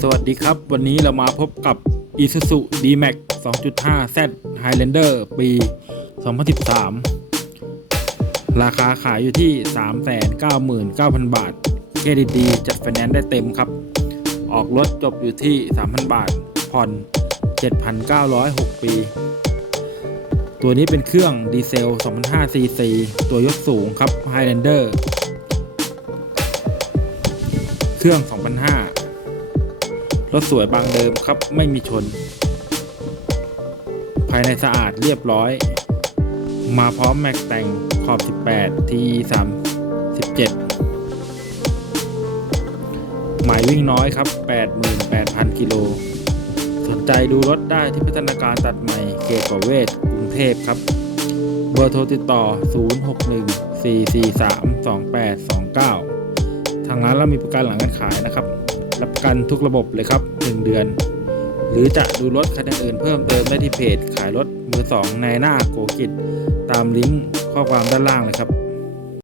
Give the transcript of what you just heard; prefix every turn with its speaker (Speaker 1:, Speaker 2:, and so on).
Speaker 1: สวัสดีครับ วันนี้เรามาพบกับ Isuzu D-Max 2.5 Z Highlander ปี 2013 ราคาขายอยู่ที่ 399,000 บาท เครดิตดีจัดไฟแนนซ์ได้เต็มครับ ออกรถจบอยู่ที่ 3,000 บาท ผ่อน 7,906 ปี ตัวนี้เป็นเครื่องดีเซล 2,500 cc ตัวยกสูงครับ Highlander เครื่อง 2,500 รถสวยบางเดิมครับไม่มีชน ภายในสะอาดเรียบร้อย มาพร้อมแม็กแต่งขอบ 18 ที37หมายวิ่งน้อยครับ 88,000 กิโล สนใจดูรถได้ที่พัฒนาการตัดใหม่เขตประเวศกรุงเทพครับ เบอร์โทรติดต่อ 0614432829 ทางร้านเรามีประกันหลังการขายนะครับ กันทุกระบบเลยครับ 1 เดือน หรือจะดูรถคันอื่นเพิ่มเติมได้ที่เพจขายรถมือสองในหน้าโกกิจตามลิงก์ข้อความด้านล่างเลยครับ